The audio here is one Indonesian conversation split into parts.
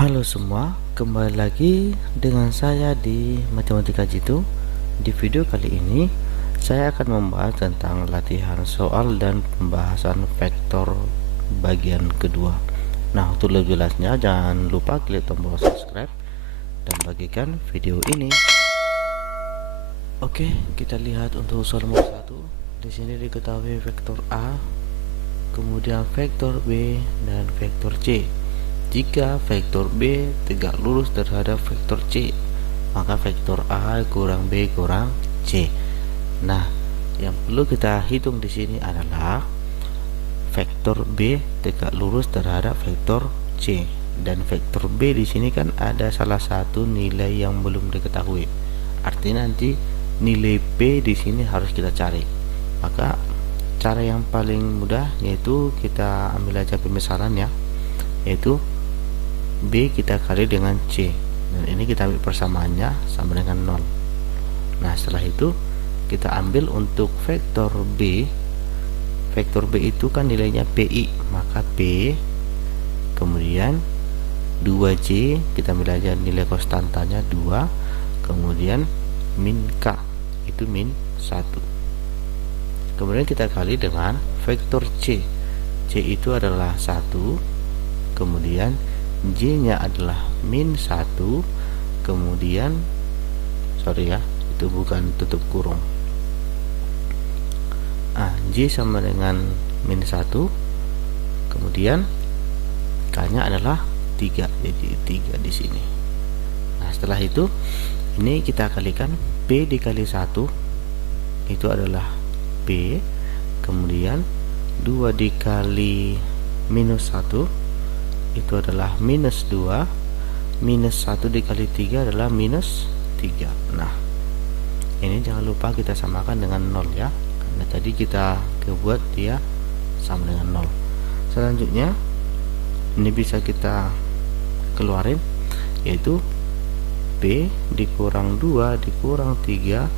Halo semua, kembali lagi dengan saya di Matematika Jitu. Di video kali ini saya akan membahas tentang latihan soal dan pembahasan vektor bagian kedua. Nah, untuk lebih jelasnya jangan lupa klik tombol subscribe dan bagikan video ini. Oke, kita lihat untuk soal nomor 1. Di sini diketahui vektor A, kemudian vektor B dan vektor C. Jika vektor B tegak lurus terhadap vektor C, maka vektor A kurang B kurang C. Nah, yang perlu kita hitung di sini adalah vektor B tegak lurus terhadap vektor C, dan vektor B di sini kan ada salah satu nilai yang belum diketahui. Artinya nanti nilai P di sini harus kita cari. Maka cara yang paling mudah yaitu kita ambil aja pemisalan ya, yaitu B kita kali dengan C, dan ini kita ambil persamaannya sama dengan 0. Nah, setelah itu kita ambil untuk vektor B. Vektor B itu kan nilainya PI, maka P kemudian 2J, kita ambil aja nilai konstantanya 2, kemudian min K, itu min 1. Kemudian kita kali dengan vektor C. C itu adalah 1, kemudian J nya adalah min 1, kemudian itu bukan tutup kurung. J sama dengan min 1, kemudian K nya adalah 3, jadi 3 di sini. Nah, setelah itu ini kita kalikan P dikali 1 itu adalah P, kemudian 2 dikali minus 1 itu adalah minus 2, minus 1 dikali 3 adalah minus 3. Nah, ini jangan lupa kita samakan dengan 0 ya, karena tadi kita buat dia sama dengan 0. Selanjutnya ini bisa kita keluarin, yaitu P dikurang 2 dikurang 3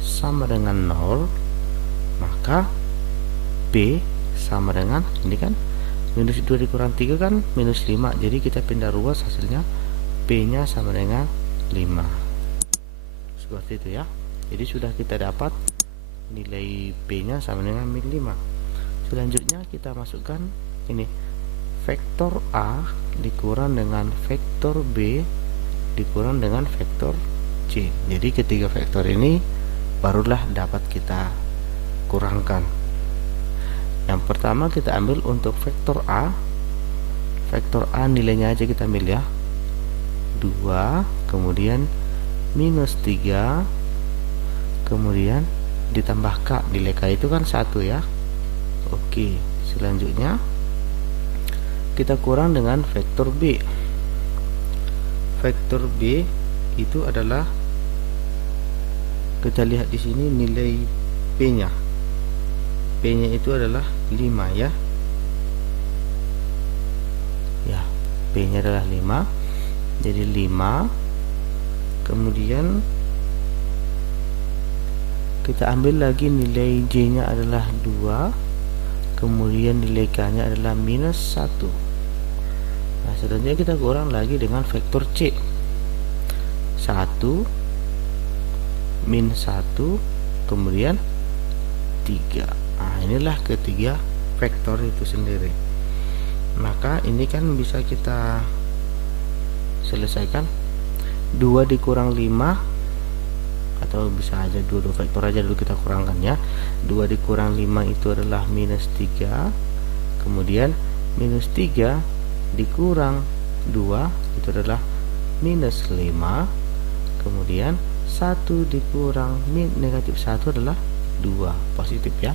sama dengan 0, maka P sama dengan, ini kan minus 2 dikurang 3 kan minus 5, jadi kita pindah ruas, hasilnya P nya sama dengan 5. Seperti itu ya. Jadi sudah kita dapat nilai P nya sama dengan min 5. Selanjutnya kita masukkan ini vektor A dikurang dengan vektor B dikurang dengan vektor C. Jadi ketiga vektor ini barulah dapat kita kurangkan. Yang pertama kita ambil untuk vektor A. Vektor A nilainya aja kita ambil ya, 2, kemudian minus 3, kemudian ditambah K. Nilai K itu kan 1 ya. Oke, selanjutnya kita kurang dengan vektor B. Vektor B itu adalah, kita lihat di sini nilai P nya. P nya itu adalah 5 ya. Ya, P nya adalah 5. Jadi 5. Kemudian kita ambil lagi nilai J nya adalah 2. Kemudian nilai K nya adalah minus 1. Nah, selanjutnya kita kurang lagi dengan vektor C. 1 min 1 kemudian 3. Nah, inilah ketiga vektor itu sendiri. Maka ini kan bisa kita selesaikan. 2 dikurang 5, atau bisa aja 2 vektor aja dulu kita kurangkan ya. 2 dikurang 5 itu adalah minus 3, kemudian minus 3 dikurang 2 itu adalah minus 5, kemudian 1 dikurang negatif 1 adalah 2, positif ya.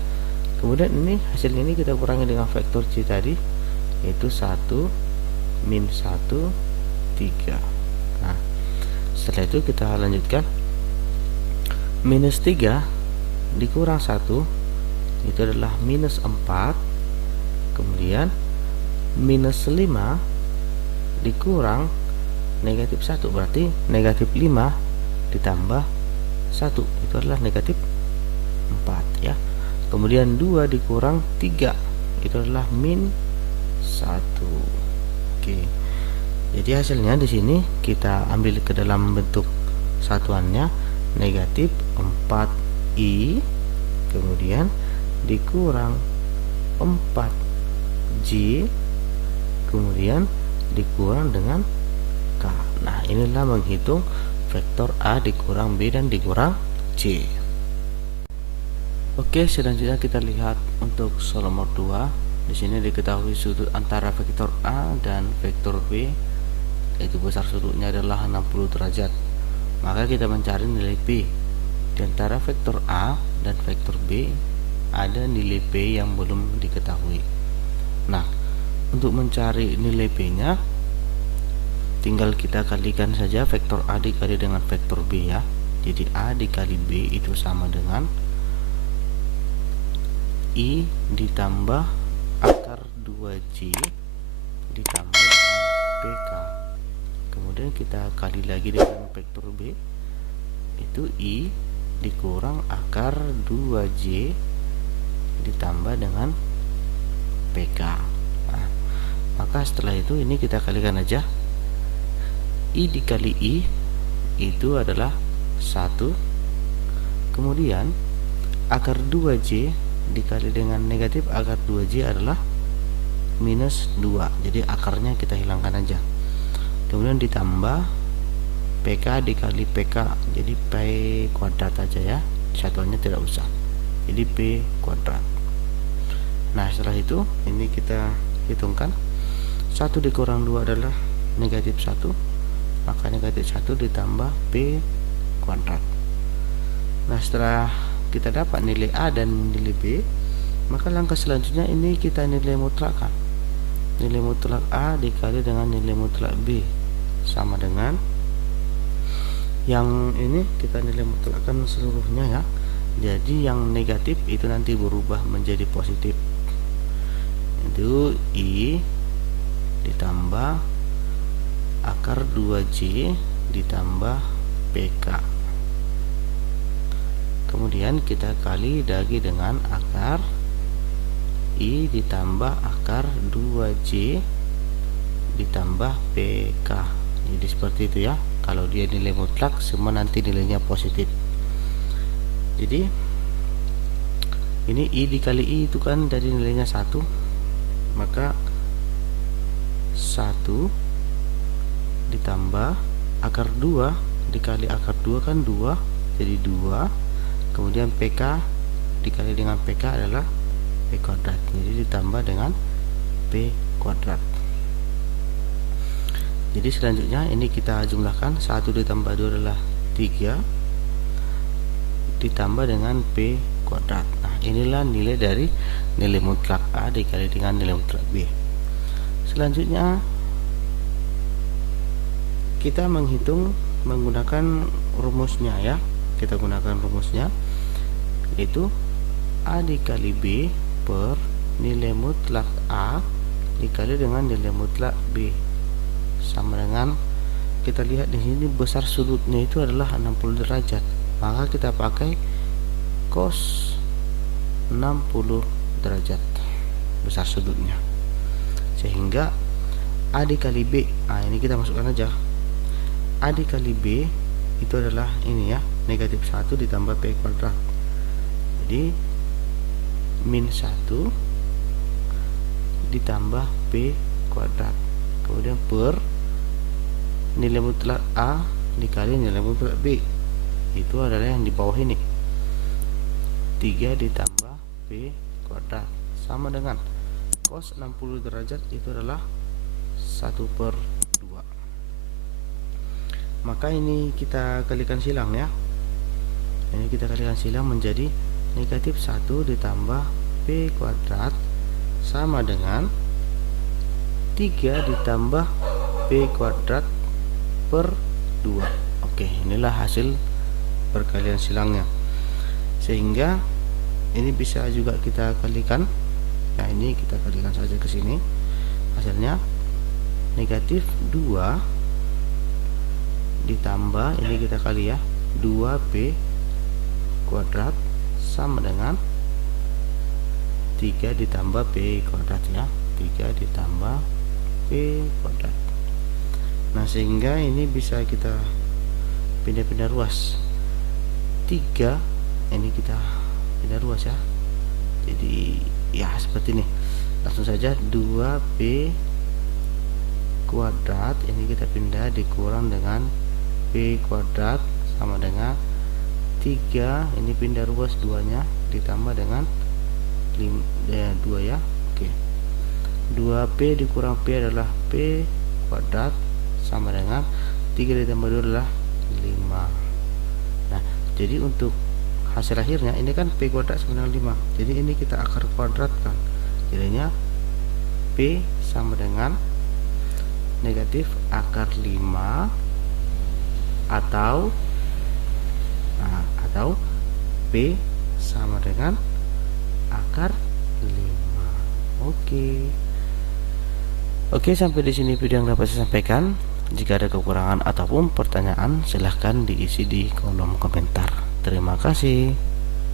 Kemudian ini hasilnya ini kita kurangi dengan vektor C tadi, yaitu 1 min 1 3. Nah, setelah itu kita lanjutkan. Minus 3 dikurang 1 itu adalah minus 4, kemudian minus 5 dikurang negatif 1, berarti negatif 5 ditambah 1 itu adalah negatif 4 ya. Kemudian 2 dikurang 3 itu adalah min 1. Oke. Jadi hasilnya di sini kita ambil ke dalam bentuk satuannya, negatif 4i kemudian dikurang 4j kemudian dikurang dengan k. Nah, inilah menghitung vektor a dikurang b dan dikurang c. Oke, selanjutnya kita lihat untuk soal nomor 2. Di sini diketahui sudut antara vektor a dan vektor b, yaitu besar sudutnya adalah 60 derajat. Maka kita mencari nilai p. Di antara vektor a dan vektor b ada nilai p yang belum diketahui. Nah, untuk mencari nilai p-nya, tinggal kita kalikan saja vektor a dikali dengan vektor b ya. Jadi a dikali b itu sama dengan i ditambah akar 2j ditambah dengan pk. Kemudian kita kali lagi dengan vektor b, itu i dikurang akar 2j ditambah dengan pk. Nah, maka setelah itu ini kita kalikan aja. I dikali i itu adalah 1, kemudian akar 2j dikali dengan negatif akar 2j adalah minus 2. Jadi akarnya kita hilangkan aja. Kemudian ditambah pk dikali pk, jadi p kuadrat aja ya, satuannya tidak usah, jadi p kuadrat. Nah, setelah itu ini kita hitungkan. 1 dikurang 2 adalah negatif 1, maka negatif 1 ditambah p kuadrat. Nah, setelah kita dapat nilai a dan nilai b, maka langkah selanjutnya ini kita nilai mutlakkan. Nilai mutlak a dikali dengan nilai mutlak b sama dengan yang ini kita nilai mutlakkan seluruhnya ya. Jadi yang negatif itu nanti berubah menjadi positif. Itu i ditambah akar 2j ditambah pk. Kemudian kita kali lagi dengan akar i ditambah akar 2j ditambah pk. Jadi seperti itu ya. Kalau dia nilai mutlak, semua nanti nilainya positif. Jadi ini i dikali i itu kan dari nilainya 1, maka 1 ditambah akar 2 dikali akar 2 kan 2, jadi 2. Kemudian pk dikali dengan pk adalah p kuadrat, jadi ditambah dengan p kuadrat. Jadi selanjutnya ini kita jumlahkan, 1 ditambah 2 adalah 3 ditambah dengan p kuadrat. Nah, inilah nilai dari nilai mutlak a dikali dengan nilai mutlak b. Selanjutnya kita menghitung menggunakan rumusnya ya. Kita gunakan rumusnya, yaitu a dikali b per nilai mutlak a dikali dengan nilai mutlak b sama dengan, kita lihat di sini besar sudutnya itu adalah 60 derajat, maka kita pakai cos 60 derajat besar sudutnya, sehingga a dikali b, nah ini kita masukkan aja, a dikali b itu adalah ini ya, negatif 1 ditambah p kuadrat, jadi min 1 ditambah p kuadrat, kemudian per nilai mutlak a dikali nilai mutlak b, itu adalah yang di bawah ini, 3 ditambah p kuadrat sama dengan cos 60 derajat itu adalah 1/2. Maka ini kita kalikan silang ya, ini kita kalikan silang menjadi negatif 1 ditambah p kuadrat sama dengan 3 ditambah p kuadrat per 2. Oke, inilah hasil perkalian silangnya, sehingga ini bisa juga kita kalikan. Nah, ini kita kalikan saja ke sini, hasilnya negatif 2 ditambah ini kita kali ya 2p kuadrat sama dengan 3 ditambah p kuadrat ya, 3 ditambah p kuadrat. Nah, sehingga ini bisa kita pindah-pindah ruas. 3 ini kita pindah ruas ya. Jadi ya seperti ini. Langsung saja 2p kuadrat ini kita pindah dikurang dengan p kuadrat sama dengan 3, ini pindah ruas 2 nya ditambah dengan 2 ya. Oke. 2p dikurang p adalah p kuadrat sama dengan 3 ditambah 2 adalah 5. Nah, jadi untuk hasil akhirnya ini kan p kuadrat sama dengan 5. Jadi ini kita akar kuadratkan. Jadinya p sama dengan negatif akar 5 atau p sama dengan akar 5. Oke, sampai di sini video yang dapat saya sampaikan. Jika ada kekurangan ataupun pertanyaan, silahkan diisi di kolom komentar. Terima kasih.